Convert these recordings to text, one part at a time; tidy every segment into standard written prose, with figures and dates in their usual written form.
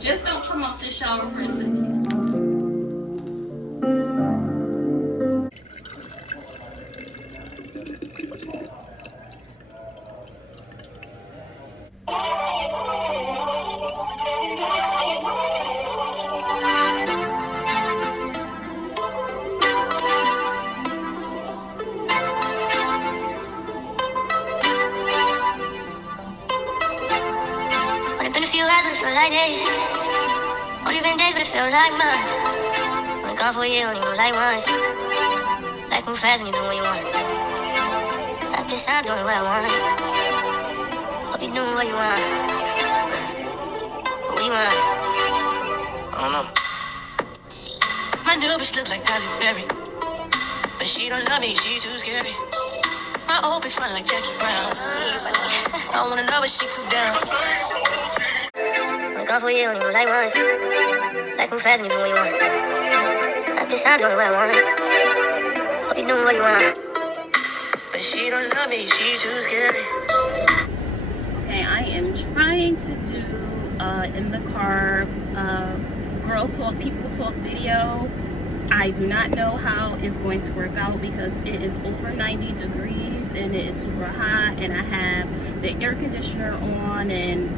Just don't come up the shower for a second. Only been a few hours, but it felt like days. Only been days, but it felt like months. Only gone for a year, only know like once. Life move fast when you do what you want. At this time, doing what I want. Hope you doing what you want. What you want? I don't know. My new bitch look like Halle Berry, but she don't love me, she too scary. My old bitch front like Jackie Brown. I don't wanna know, but she too down. Only gone for a year, only know like once. Life move fast when you do what you want. At this time, doing what I want. Hope you doing what you want. But she don't love me, she too scary. Okay, I am trying to do in the car girl talk, people talk video. I do not know how it's going to work out because it is over 90 degrees and it is super hot, and I have the air conditioner on and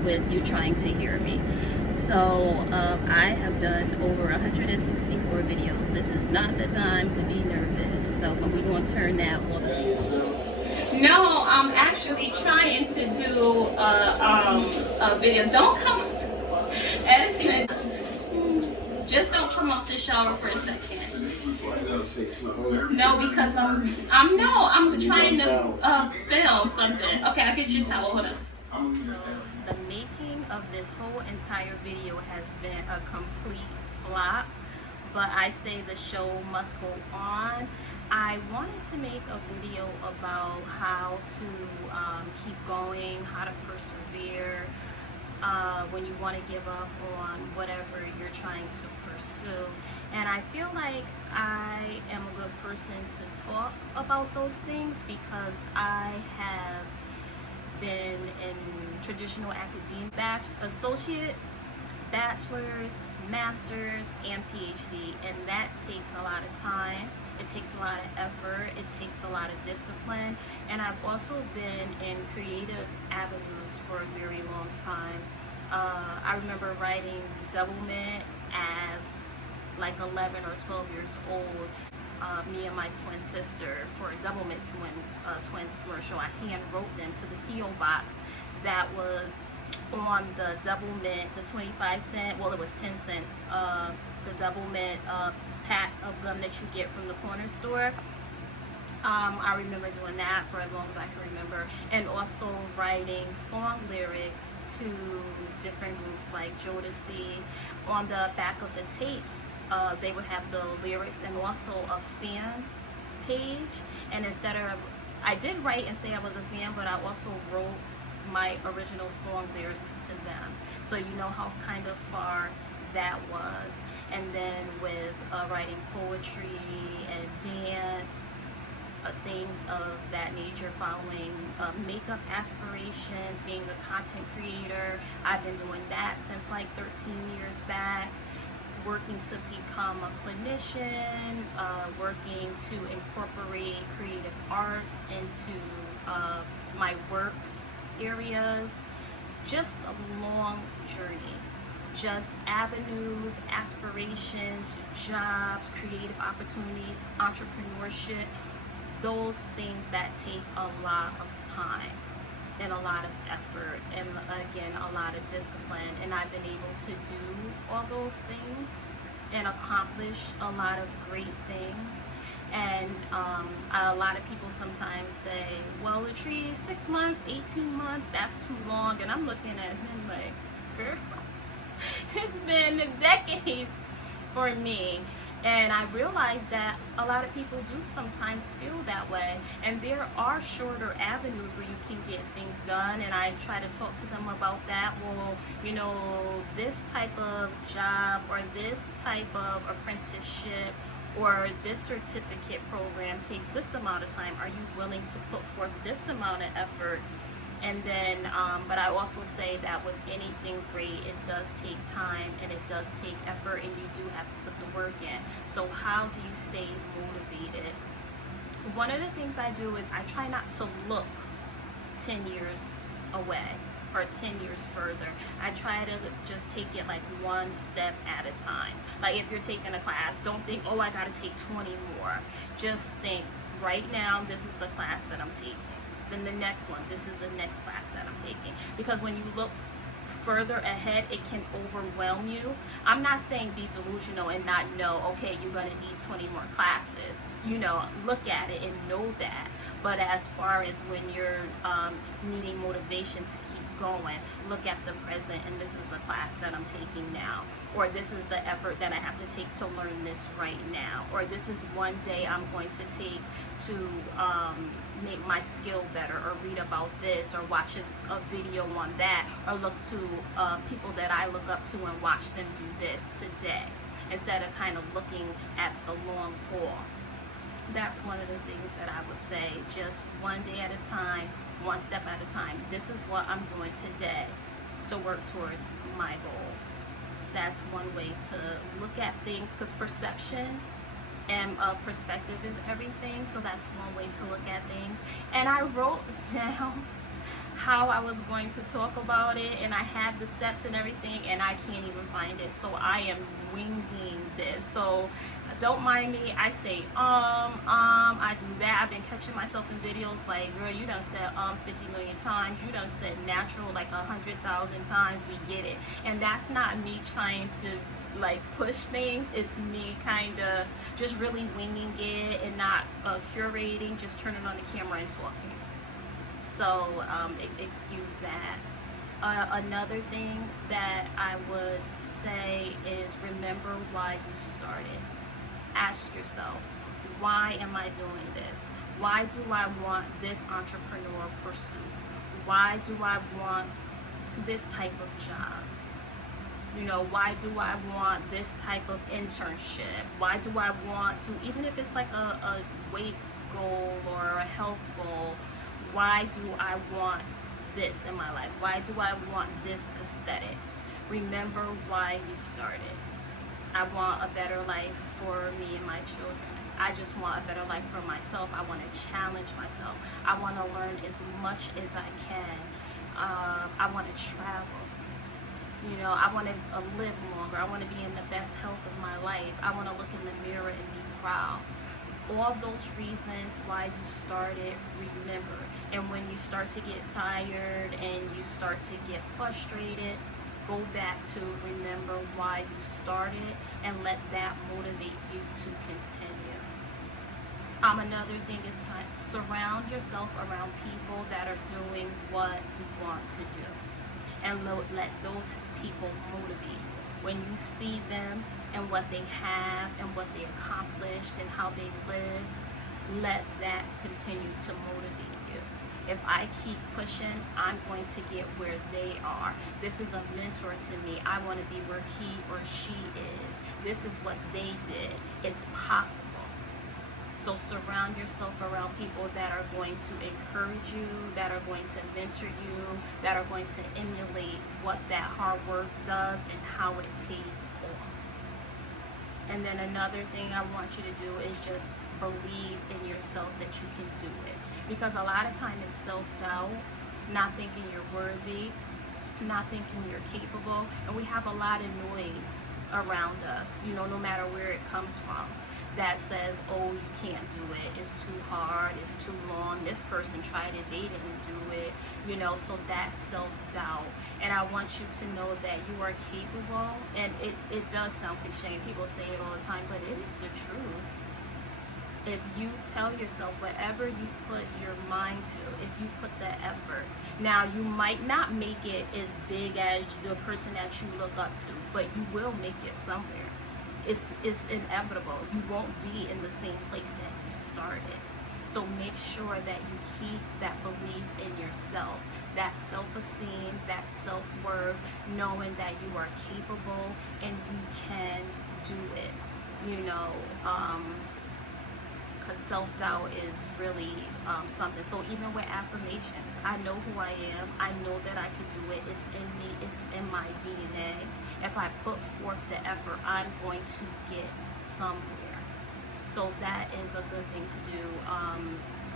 with you trying to hear me. So I have done over 164 videos. This is not the time to be nervous. So we're going to turn that off. No, I'm actually trying to do a video. Don't come, Edison. Just don't come up the shower for a second. No, because I'm trying to film something. Okay, I'll get you a towel. Hold on. The making of this whole entire video has been a complete flop, but I say the show must go on. I wanted to make a video about how to keep going, how to persevere when you want to give up on whatever you're trying to pursue. And I feel like I am a good person to talk about those things because I have been in traditional academia, associates, bachelor's, master's, and PhD, and that takes a lot of time. It takes a lot of effort. It takes a lot of discipline. And I've also been in creative avenues for a very long time. I remember writing Doublemint as like 11 or 12 years old. Me and my twin sister for a Doublemint Twins commercial. I hand wrote them to the P.O. box that was on the Doublemint, the 25 cent, well it was 10 cents, the Doublemint pack of gum that you get from the corner store. I remember doing that for as long as I can remember, and also writing song lyrics to different groups like Jodeci. On the back of the tapes, they would have the lyrics and also a fan page. And instead of, I did write and say I was a fan, but I also wrote my original song lyrics to them. So you know how kind of far that was. And then with writing poetry and dance, things of that nature, following makeup aspirations, being a content creator. I've been doing that since like 13 years back, working to become a clinician, working to incorporate creative arts into my work areas, just long journeys, just avenues, aspirations, jobs, creative opportunities, entrepreneurship, those things that take a lot of time and a lot of effort and again a lot of discipline, and I've been able to do all those things and accomplish a lot of great things. And a lot of people sometimes say, well, Latrice, 6 months, 18 months, that's too long. And I'm looking at them like, girl, it's been decades for me. And I realized that a lot of people do sometimes feel that way. And there are shorter avenues where you can get things done. And I try to talk to them about that. Well, you know, this type of job or this type of apprenticeship or this certificate program takes this amount of time. Are you willing to put forth this amount of effort And then, but I also say that with anything great, it does take time and it does take effort, and you do have to put the work in. So how do you stay motivated? One of the things I do is I try not to look 10 years away or 10 years further. I try to just take it like one step at a time. Like if you're taking a class, don't think, oh, I gotta take 20 more. Just think, right now, this is the class that I'm taking. Then the next one, this is the next class that I'm taking. Because when you look further ahead, it can overwhelm you. I'm not saying be delusional and not know, okay, you're gonna need 20 more classes. You know, look at it and know that. But as far as when you're needing motivation to keep going, look at the present, and this is the class that I'm taking now, or this is the effort that I have to take to learn this right now, or this is one day I'm going to take to make my skill better, or read about this, or watch a video on that, or look to people that I look up to and watch them do this today, instead of kind of looking at the long haul. That's one of the things that I would say, just one day at a time, one step at a time. This is what I'm doing today to work towards my goal. That's one way to look at things, because perception and perspective is everything. So that's one way to look at things. And I wrote down how I was going to talk about it, and I had the steps and everything, and I can't even find it. So I am winging this. So don't mind me. I say I do that. I've been catching myself in videos like, girl, you done said 50 million times. You done said natural like 100,000 times. We get it. And that's not me trying to like push things. It's me kind of just really winging it and not curating, just turning on the camera and talking. So excuse that. Another thing that I would say is remember why you started. Ask yourself, why am I doing this? Why do I want this entrepreneur pursuit? Why do I want this type of job? You know, why do I want this type of internship? Why do I want to, even if it's like a weight goal or a health goal, why do I want this in my life? Why do I want this aesthetic? Remember why you started. I want a better life for me and my children. I just want a better life for myself. I want to challenge myself. I want to learn as much as I can. I want to travel. You know, I want to live longer. I want to be in the best health of my life. I want to look in the mirror and be proud. All those reasons why you started, remember. And when you start to get tired and you start to get frustrated, go back to remember why you started and let that motivate you to continue. Another thing is to surround yourself around people that are doing what you want to do, and let those people motivate you. When you see them and what they have and what they accomplished and how they lived, let that continue to motivate you. If I keep pushing, I'm going to get where they are. This is a mentor to me. I want to be where he or she is. This is what they did. It's possible. So surround yourself around people that are going to encourage you, that are going to mentor you, that are going to emulate what that hard work does and how it pays off. And then another thing I want you to do is just believe in yourself that you can do it. Because a lot of time it's self-doubt, not thinking you're worthy, not thinking you're capable, and we have a lot of noise around us, you know, no matter where it comes from, that says, oh, you can't do it, it's too hard, it's too long, this person tried it, they didn't do it, you know. So that's self-doubt. And I want you to know that you are capable, and it does sound cliche, and people say it all the time, but it is the truth. If you tell yourself whatever you put your mind to, if you put the effort, now you might not make it as big as the person that you look up to, but you will make it somewhere. It's inevitable. You won't be in the same place that you started. So make sure that you keep that belief in yourself, that self-esteem, that self-worth, knowing that you are capable and you can do it, you know, because self-doubt is really something. So even with affirmations, I know who I am. I know that I can do it. It's in me. It's in my DNA. If I put forth the effort, I'm going to get somewhere. So that is a good thing to do.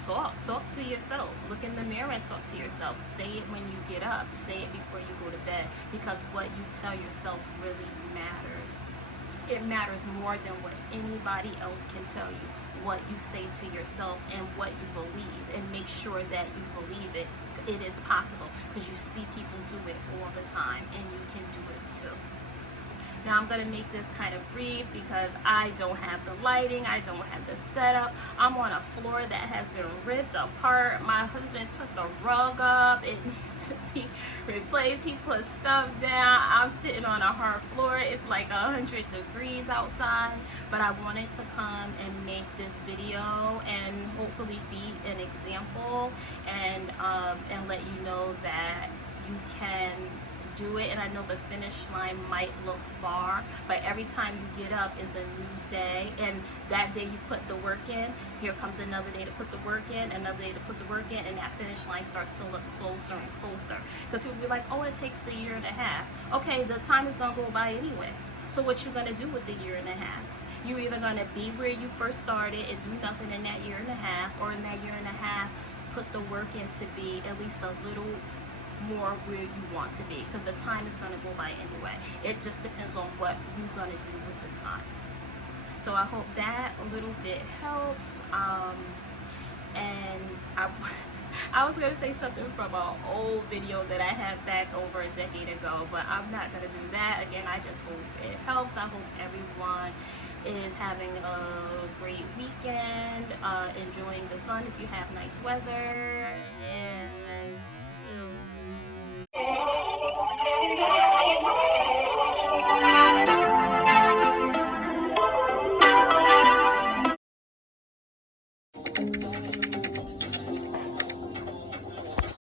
Talk to yourself. Look in the mirror and talk to yourself. Say it when you get up. Say it before you go to bed, because what you tell yourself really matters. It matters more than what anybody else can tell you. What you say to yourself and what you believe, and make sure that you believe it. It is possible, because you see people do it all the time, and you can do it too. Now I'm gonna make this kind of brief because I don't have the lighting, I don't have the setup. I'm on a floor that has been ripped apart. My husband took the rug up, it needs to be replaced. He put stuff down. I'm sitting on a hard floor. It's like 100 degrees outside, but I wanted to come and make this video and hopefully be an example and let you know that you can do it. And I know the finish line might look far, but every time you get up is a new day, and that day you put the work in, here comes another day to put the work in, another day to put the work in, and that finish line starts to look closer and closer, because people be like, oh, it takes 1.5 years. Okay, the time is gonna go by anyway. So what you gonna do with the 1.5 years? You're either gonna be where you first started and do nothing in that 1.5 years, or in that 1.5 years put the work in to be at least a little more where you want to be, because the time is going to go by anyway. It just depends on what you're going to do with the time. So I hope that a little bit helps. And I was going to say something from an old video that I had back over a decade ago, but I'm not going to do that. Again, I just hope it helps. I hope everyone is having a great weekend, enjoying the sun if you have nice weather, and